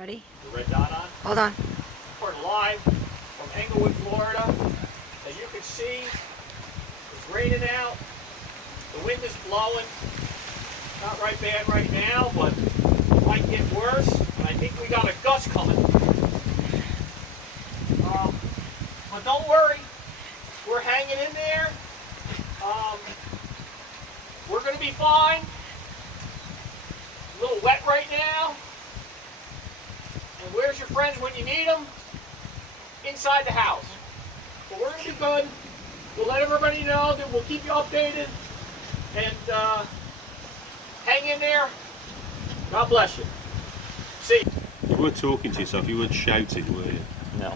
Ready? The red dot on. Hold on. We're live from Englewood, Florida. As you can see, it's raining out. The wind is blowing. Not right bad right now, but it might get worse. And I think we got a gust coming. But don't worry, we're hanging in there. We're going to be fine. A little wet right now. And where's your friends when you need them? Inside the house. But we're going to be good. We'll let everybody know that we'll keep you updated. And hang in there. God bless you. See you. You weren't talking to yourself, you weren't shouting, were you? No.